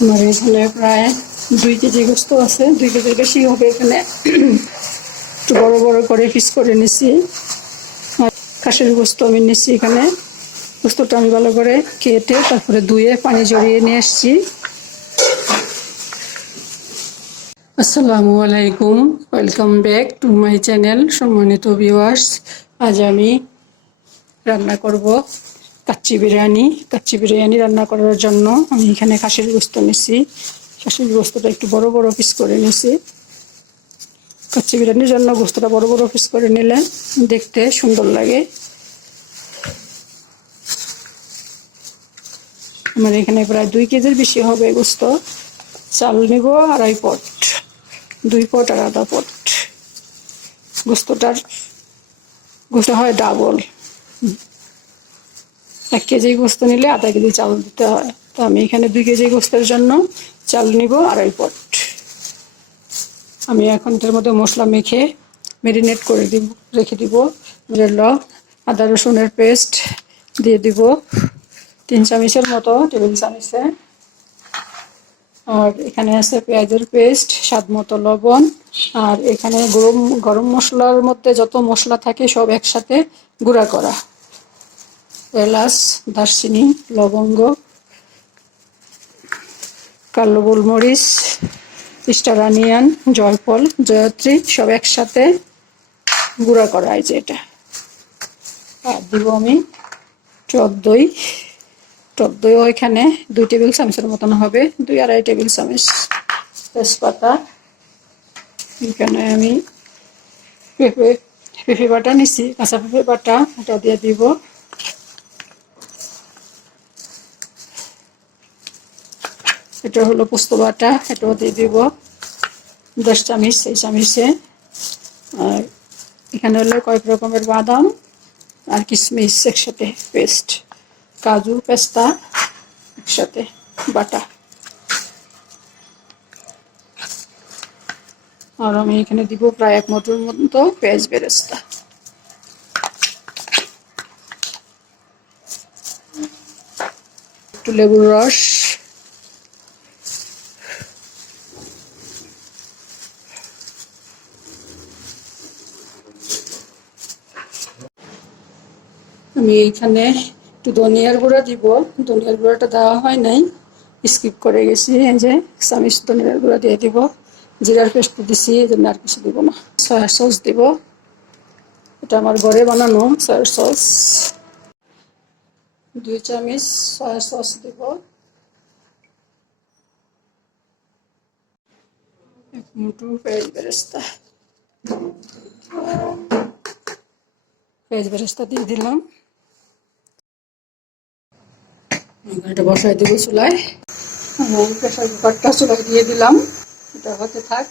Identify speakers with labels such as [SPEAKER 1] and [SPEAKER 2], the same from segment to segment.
[SPEAKER 1] আমার এখানে প্রায় দুই কেজি গোস্ত আছে, দুই কেজির বেশি হবে এখানে একটু বড় বড় করে পিস করে নিছি। আর কাশের গোস্ত আমি নিচ্ছি এখানে। গোস্তটা আমি ভালো করে কেটে তারপরে ধুয়ে পানি জড়িয়ে নিয়ে এসছি আসসালামু আলাইকুম। Welcome back to my channel সম্মানিত ভিউয়ার্স আজ আমি রান্না করব। কাচ্চি বিরিয়ানি কাচ্চি বিরিয়ানি রান্না করার জন্য আমি এখানে খাসির গোস্ত নিছি। খাসির গোস্তটা একটু বড় বড় পিস করে নিছি। কাচ্চি বিরিয়ানির জন্য গোস্তটা বড় বড় পিস করে নিলে দেখতে সুন্দর লাগে। আমার এখানে প্রায় দুই কেজির বেশি হবে গোস্ত। চাল নিব আড়াই পট, দুই পট আর আধা পট। গোস্তটার, গোস্ত হয় ডাবল। এক কেজি গোস্ত নিলে আধা কেজি চাল দিতে হয়। তো আমি এখানে দুই কেজি গোস্তের জন্য চাল নিব আড়াই পট। আমি এখন এটার মধ্যে মশলা মেখে মেরিনেট করে দিব, রেখে দিব। ল, আদা রসুনের পেস্ট দিয়ে দিব। তিন চামচের মতো টেবিল চামচে আর এখানে আছে পেঁয়াজের পেস্ট স্বাদ মতো লবণ। আর এখানে গরম গরম মশলার মধ্যে যত মশলা থাকে সব একসাথে গুঁড়া করা। এলাচ, দারচিনি, লবঙ্গ, কালো গোলমরিচ, স্টার আনিয়ান জয়ফল, জয়ত্রী, সব একসাথে গুঁড়া করা হয় যে এটা। আর দিব আমি টক দই। টক এখানে দুই টেবিল চামচের মতন হবে, দুই আড়াই টেবিল চামচ তেজপাতা। এখানে আমি পেঁপে পেঁপে বাটা নিছি, কাঁচা পেঁপে বাটা এটা দিয়ে দিব। এটা হলো পোস্ত বাটা এটাও দিয়ে দিব। দশ চামচ এই চামচে। আর এখানে হলো কয়েক রকমের বাদাম আর কিশমিশ একসাথে পেস্ট। কাজু, পেস্তা একসাথে, বাটা। আর আমি এখানে দিব প্রায় এক মোটর মতো পেঁয়াজ বেরেস্তা। একটু লেবুর রস। আমি এইখানে একটু ধনিয়ার গুঁড়া দিব। ধনিয়ার গুঁড়াটা দেওয়া হয় নাই। স্কিপ করে গেছি। যে চামিচ ধনিয়ার গুঁড়া দিয়ে দিব। জিরার পেস্ট দিছি, এই জন্য আর কিছু দিব না। সয়া সস দিব। এটা আমার ঘরে বানানো সয়া সস দুই চামচ সয়া সস দিব। এক মুঠো পেঁয়াজ বেরেস্তা। পেঁয়াজ বেরেস্তা দিয়ে দিলাম। এটা বসাই দিব চুলায়। প্রেশার কুকারটা চুলায় দিয়ে দিলাম। এটা হতে থাক।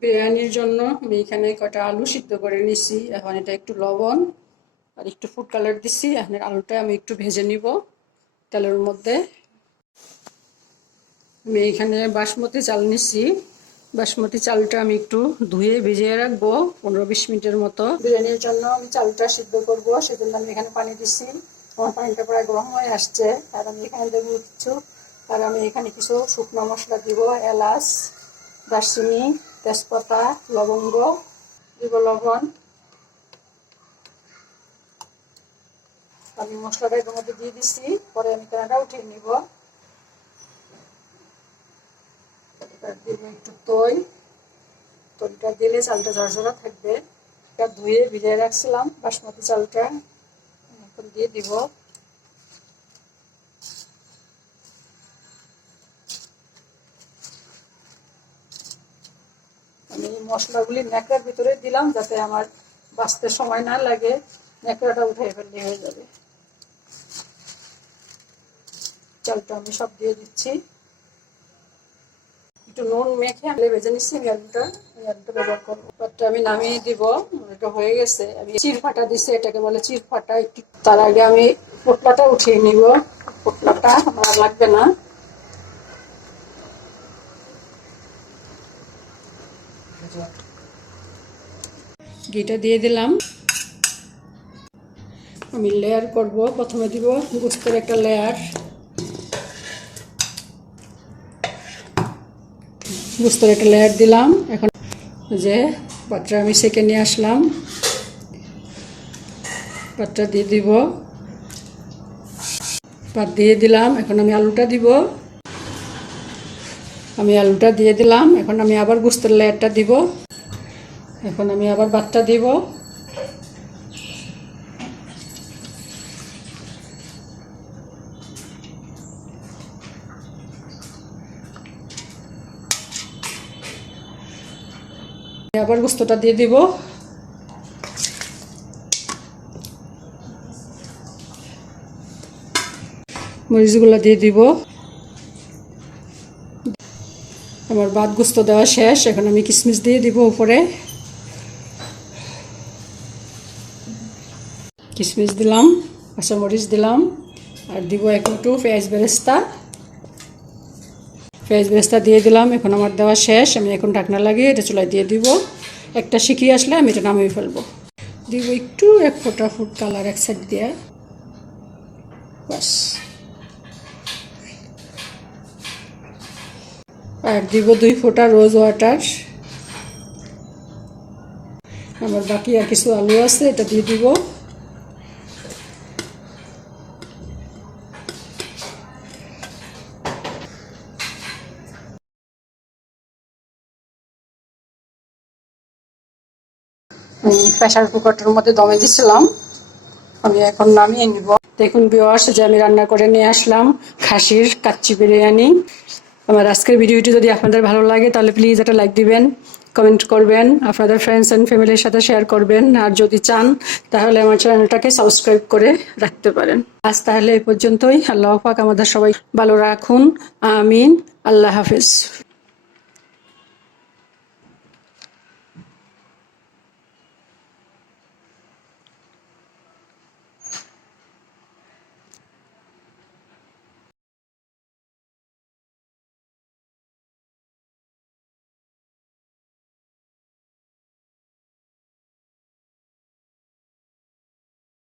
[SPEAKER 1] বিরিয়ানির জন্য আমি এখানে কটা আলু সিদ্ধ করে নিছি। এখন এটা একটু লবণ আর একটু ফুড কালার দিছি। এখন আলুটা আমি একটু ভেজে নিব তেলের মধ্যে। আমি এখানে বাসমতি চাল নিছি। বাসমতি চালটা আমি একটু ধুয়ে ভিজিয়ে রাখব, পনেরো বিশ মিনিটের মতো। বিরিয়ানির জন্য আমি চালটা সিদ্ধ করব, সেজন্য আমি এখানে পানি দিচ্ছি আমার পানিটা প্রায় গরম হয়ে আসছে, আর আমি এখানে দেবো কিছু। আর আমি এখানে কিছু শুকনো মশলা দিব, এলাচ, দারচিনি, তেজপাতা, লবঙ্গ, দিব লবণ। আমি মশলাটা এর মধ্যে দিয়ে দিচ্ছি পরে আমি কেনাটা উঠিয়ে নিব। দিব একটু তৈ তৈটা দিলে চালটা ঝরঝরা থাকবে। এটা ধুয়ে ভিজিয়ে রাখছিলাম, বাসমতি চালটা এখন দিয়ে দিব। আমি মশলাগুলি ন্যাকড়ার ভিতরে দিলাম যাতে আমার বাঁচতে সময় না লাগে, ন্যাকড়াটা উঠে ফেললে হয়ে যাবে। চালটা আমি সব দিয়ে দিচ্ছি। একটু নুন মেখে আমি ভেজে নিচ্ছি আমি আলুটা আলুটা ব্যবহার করব। এবারটা আমি নামিয়ে দিব। এটা হয়ে গেছে। আমি চির ফাটা দিচ্ছি এটাকে বলে চির ফাটা একটু তার আগে আমি পোটলাটা উঠিয়ে নিব। পোটলাটা আমার লাগবে না। ঘিটা দিয়ে দিলাম। আমি লেয়ার করব। প্রথমে দিব গোস্তের একটা লেয়ার গোস্তের একটা লেয়ার দিলাম। এখন যে পাত্রা আমি সেকে নিয়ে আসলাম। পাত্রা দিয়ে দিব। পাত দিয়ে দিলাম। এখন আমি আলুটা দিব। আমি আলুটা দিয়ে দিলাম। এখন আমি আবার গোস্তের লেয়ারটা দিব। এখন আমি আবার ভাতটা দিব। আবার গোস্তটা দিয়ে দিব। মরিচগুলো দিয়ে দিব। আমার বাদ গোস্ত দেওয়া শেষ, এখন আমি কিশমিশ দিয়ে দিব উপরে। কিশমিশ দিলাম, কাঁচামরিচ দিলাম, আর দিব এক একটু পেঁয়াজ বেরেস্তা। পেঁয়াজ বেরেস্তা দিয়ে দিলাম। এখন আমার দেওয়া শেষ। আমি এখন ঢাকনা লাগিয়ে এটা চুলায় দিয়ে দিব। একটা শিখিয়ে আসলে আমি এটা নামিয়ে ফেলব। দিব একটু, এক ফোটা ফুড কালার এক সাইড দিয়ে। বাস আর দিব দুই ফোঁটা রোজ ওয়াটার আমার বাকি আর কিছু আলু আছে, এটা দিয়ে দিব। আমি প্রেশার কুকারটার মধ্যে দমে দিছিলাম। আমি এখন নামিয়ে নিব। দেখুন বিওয়ার্স যে আমি রান্না করে নিয়ে আসলাম খাসির কাচ্চি বিরিয়ানি। আমার আজকের ভিডিওটি যদি আপনাদের ভালো লাগে, তাহলে প্লিজ একটা লাইক দিবেন কমেন্ট করবেন, আপনাদের ফ্রেন্ডস অ্যান্ড ফ্যামিলির সাথে শেয়ার করবেন। আর যদি চান, তাহলে আমার চ্যানেলটাকে সাবস্ক্রাইব করে রাখতে পারেন। আজ তাহলে এই পর্যন্তই। আল্লাহ পাক আমাদের সবাই ভালো রাখুন। আমিন। আল্লাহ হাফিজ।